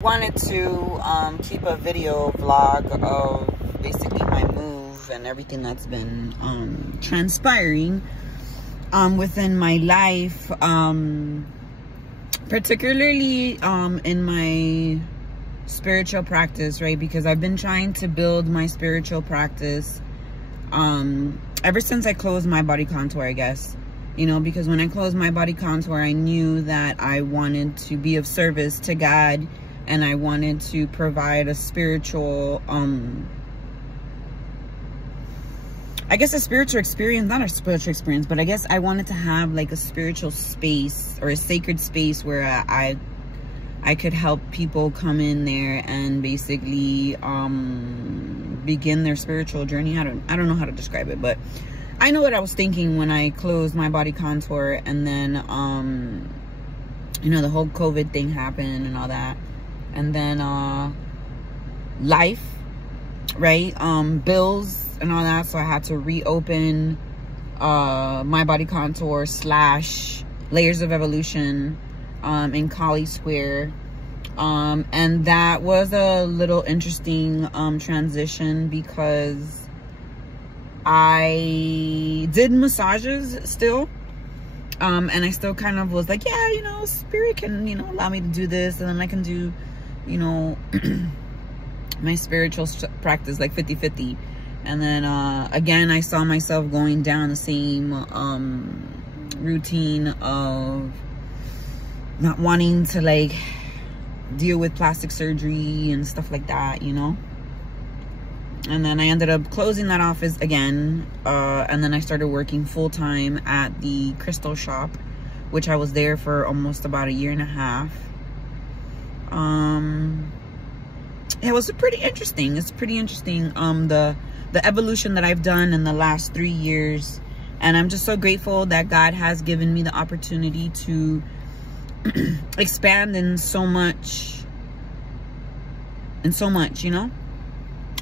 Wanted to keep a video vlog of basically my move and everything that's been transpiring within my life, particularly in my spiritual practice, right? Because I've been trying to build my spiritual practice ever since I closed my body contour, I guess. You know, because when I closed my body contour, I knew that I wanted to be of service to God, and I wanted to provide a spiritual, I guess a spiritual experience, not a spiritual experience, but I guess I wanted to have like a spiritual space or a sacred space where I could help people come in there and basically begin their spiritual journey. I don't know how to describe it, but I know what I was thinking when I closed my body contour, and then you know, the whole COVID thing happened and all that. And then life, right? Bills and all that. So I had to reopen my body contour / Layers of Evolution in Kali Square. And that was a little interesting transition, because I did massages still. And I still kind of was like, yeah, you know, spirit can, you know, allow me to do this, and then I can do, you know, my spiritual practice like 50-50. And then again, I saw myself going down the same routine of not wanting to like deal with plastic surgery and stuff like that, you know. And then I ended up closing that office again, and then I started working full-time at the crystal shop, which I was there for almost about 1.5 years. It was pretty interesting. It's pretty interesting, the evolution that I've done in the last 3 years. And I'm just so grateful that God has given me the opportunity to expand in so much, you know.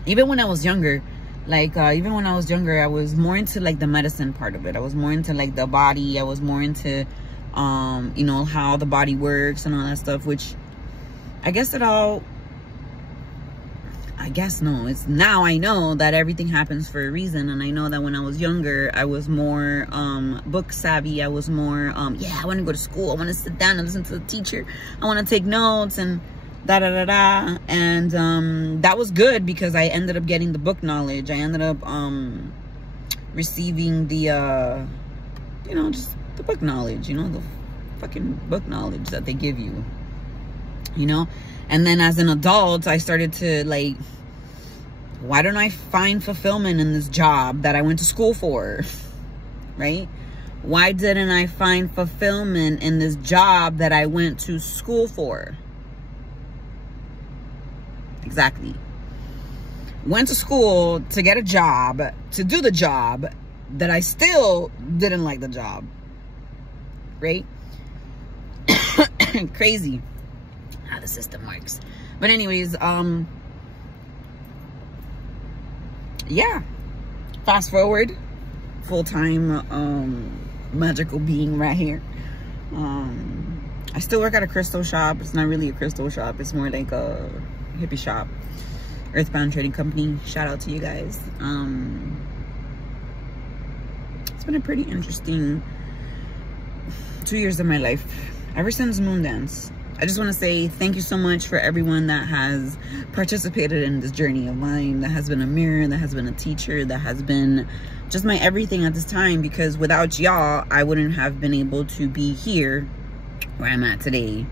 Even when I was younger, like even when I was younger, I was more into like the medicine part of it. I was more into like the body. I was more into you know, how the body works and all that stuff, which I guess no, it's now I know that everything happens for a reason. And I know that when I was younger, I was more book savvy. I was more yeah, I want to go to school, I want to sit down and listen to the teacher, I want to take notes and and that was good, because I ended up getting the book knowledge. I ended up receiving the you know, just the book knowledge, you know, the fucking book knowledge that they give you, you know. And then as an adult, I started to like, why don't I find fulfillment in this job that I went to school for, right? Why didn't I find fulfillment in this job that I went to school for? Exactly. Went to school to get a job, to do the job that I still didn't like the job, right? Crazy how the system works. But anyways, yeah, fast forward, full-time magical being right here. I still work at a crystal shop. It's not really a crystal shop, it's more like a hippie shop, Earthbound Trading Company. Shout out to you guys. It's been a pretty interesting 2 years of my life ever since Moondance. I just want to say thank you so much for everyone that has participated in this journey of mine, that has been a mirror, that has been a teacher, that has been just my everything at this time, because without y'all, I wouldn't have been able to be here where I'm at today,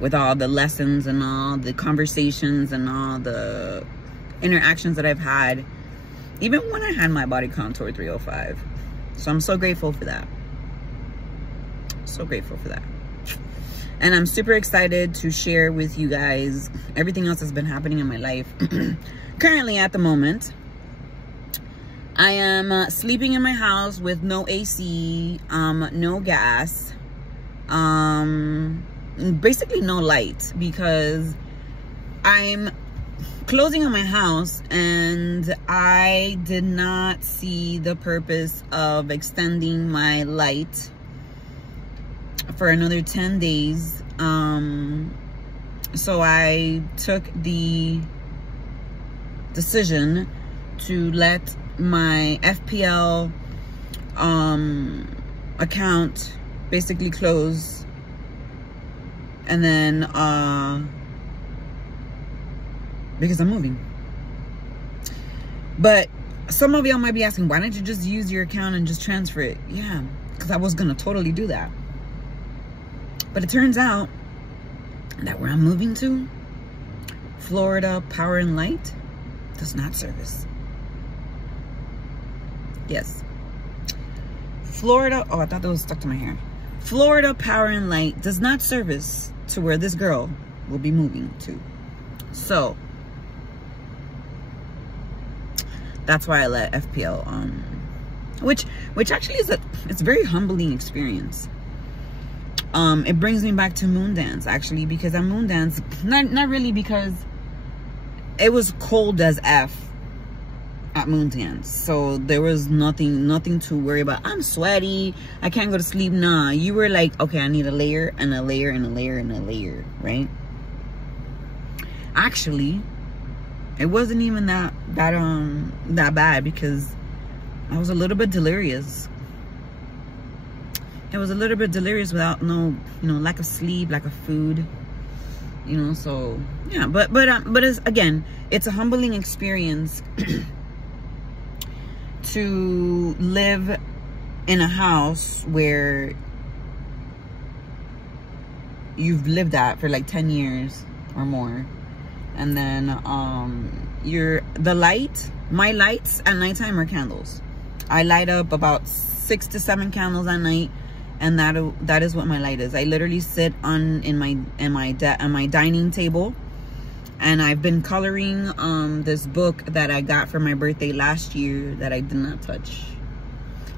with all the lessons and all the conversations and all the interactions that I've had, even when I had my body contour 305. So I'm so grateful for that. So grateful for that. And I'm super excited to share with you guys everything else that's been happening in my life. Currently, at the moment, I am sleeping in my house with no AC, no gas, basically no light, because I'm closing on my house and I did not see the purpose of extending my light for another 10 days So I took the decision to let my FPL account basically close, and then because I'm moving. But some of y'all might be asking, why don't you just use your account and just transfer it? Yeah, because I was gonna totally do that. But it turns out that where I'm moving to, Florida Power and Light does not service. Yes. Florida, oh, I thought that was stuck to my hair. Florida Power and Light does not service to where this girl will be moving to. So that's why I let FPL which actually is it's a very humbling experience. It brings me back to Moondance, actually, because at Moondance, not really, because it was cold as F at Moondance, so there was nothing to worry about. I'm sweaty, I can't go to sleep. Nah, you were like, okay, I need a layer and a layer and a layer and a layer, right? Actually, it wasn't even that bad, because I was a little bit delirious. It was a little bit delirious without lack of sleep, lack of food, so yeah. But it's, again, it's a humbling experience to live in a house where you've lived at for like 10 years or more, and then my lights at nighttime are candles. I light up about 6 to 7 candles at night, and that is what my light is. I literally sit on my dining table, and I've been coloring this book that I got for my birthday last year that I did not touch.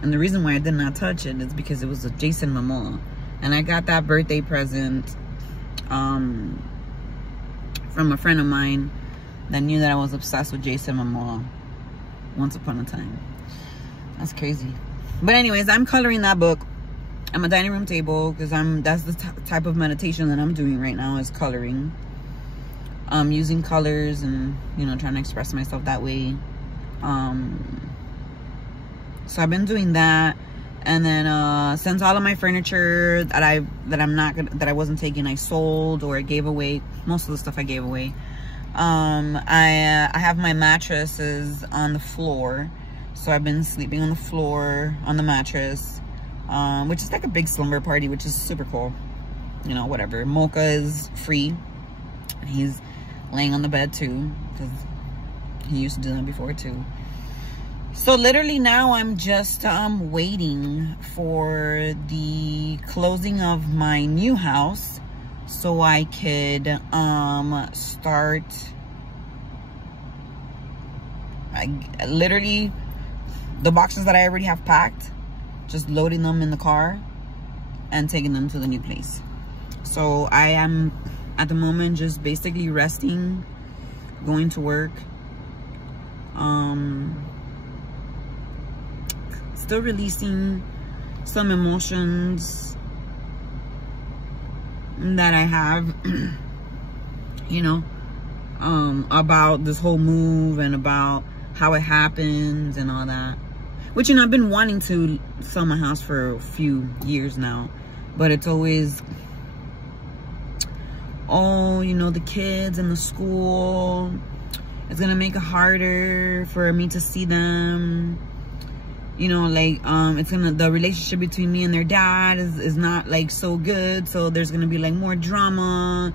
And the reason why I did not touch it is because it was a Jason Momoa, and I got that birthday present from a friend of mine that knew that I was obsessed with Jason Momoa once upon a time. That's crazy. But anyways, I'm coloring that book at my dining room table, because that's the type of meditation that I'm doing right now, is coloring. Using colors and trying to express myself that way. So I've been doing that, and then since all of my furniture that I wasn't taking, I sold or I gave away. Most of the stuff I gave away. I have my mattresses on the floor, so I've been sleeping on the floor on the mattress, which is like a big slumber party, which is super cool. Whatever. Mocha is free. He's laying on the bed too, because he used to do that before too. So literally now I'm just waiting for the closing of my new house so I could start. Literally the boxes that I already have packed, just loading them in the car and taking them to the new place. So I am at the moment just basically resting, going to work, still releasing some emotions that I have, about this whole move and about how it happed and all that. Which, I've been wanting to sell my house for a few years now, but it's always, the kids and the school, it's gonna make it harder for me to see them. The relationship between me and their dad is not like so good, so there's gonna be like more drama,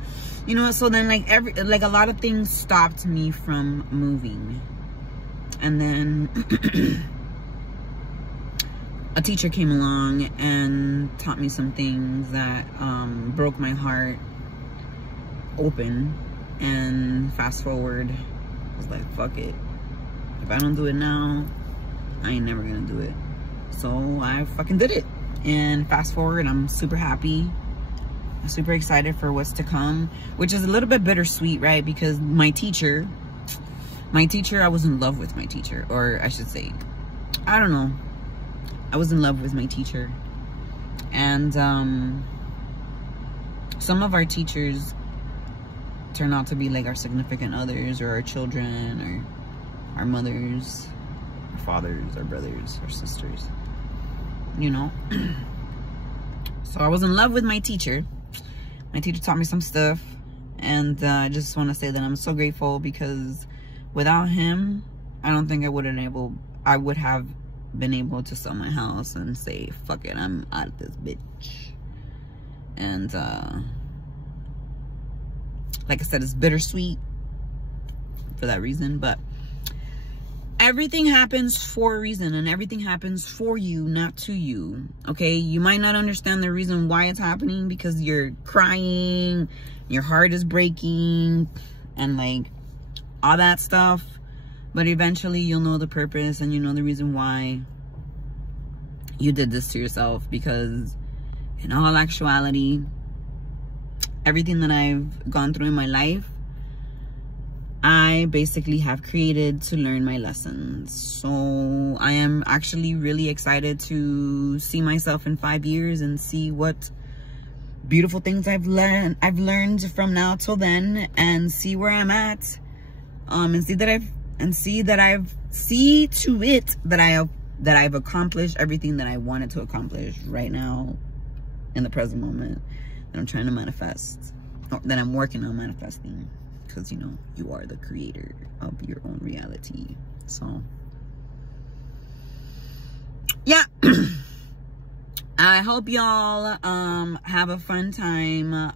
so then a lot of things stopped me from moving. And then a teacher came along and taught me some things that broke my heart open, and fast forward, I was like, fuck it, if I don't do it now, I ain't never gonna do it. So I fucking did it, and fast forward, I'm super happy. I'm super excited for what's to come, which is a little bit bittersweet, right? Because my teacher, I was in love with my teacher, or I should say, I don't know, I was in love with my teacher. And some of our teachers turn out to be like our significant others or our children or our mothers, our fathers, our brothers, our sisters, you know. So I was in love with my teacher. My teacher taught me some stuff, and I just want to say that I'm so grateful, because without him, I don't think I would have been able to sell my house and say, fuck it, I'm out of this bitch. And like I said, it's bittersweet for that reason, but everything happens for a reason, and everything happens for you, not to you. Okay, you might not understand the reason why it's happening, because you're crying, your heart is breaking, and like all that stuff. But eventually you'll know the purpose, and you know the reason why you did this to yourself. Because in all actuality, everything that I've gone through in my life, I basically have created to learn my lessons. So I am actually really excited to see myself in 5 years and see what beautiful things I've learned from now till then, and see where I'm at, and see to it that I've accomplished everything that I wanted to accomplish right now in the present moment that I'm trying to manifest, or that I'm working on manifesting. Because, you know, you are the creator of your own reality. So, yeah. I hope y'all have a fun time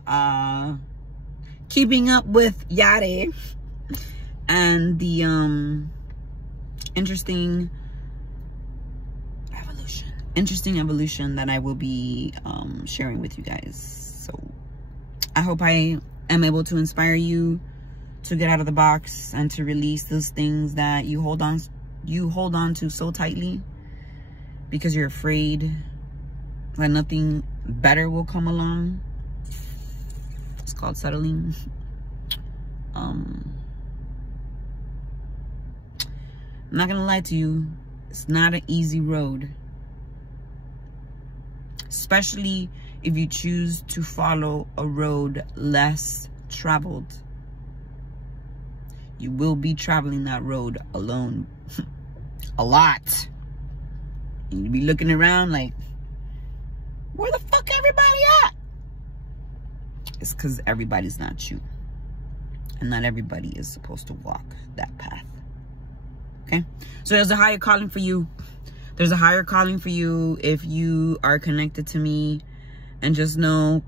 keeping up with Yare and the interesting evolution that I will be sharing with you guys. So, I hope I am able to inspire you to get out of the box and to release those things that you hold on to so tightly, because you're afraid that nothing better will come along. It's called settling. I'm not gonna lie to you, it's not an easy road, especially if you choose to follow a road less traveled. You will be traveling that road alone a lot. And you'll be looking around like, where the fuck everybody at? It's because everybody's not you. And not everybody is supposed to walk that path. Okay? So there's a higher calling for you. There's a higher calling for you if you are connected to me. And just know,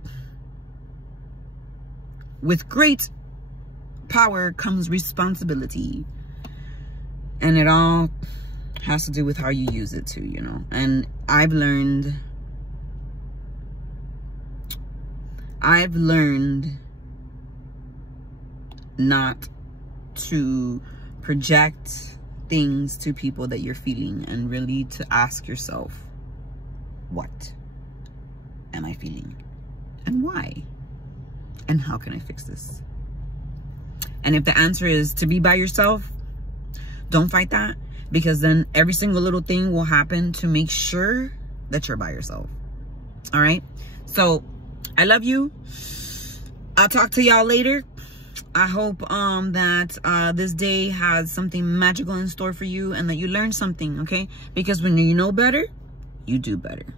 with great power comes responsibility, and it all has to do with how you use it too, you know. And I've learned not to project things to people that you're feeling, and really to ask yourself, what am I feeling, and why, and how can I fix this? And if the answer is to be by yourself, don't fight that, because then every single little thing will happen to make sure that you're by yourself. All right? So I love you. I'll talk to y'all later. I hope that this day has something magical in store for you, and that you learn something, okay? Because when you know better, you do better.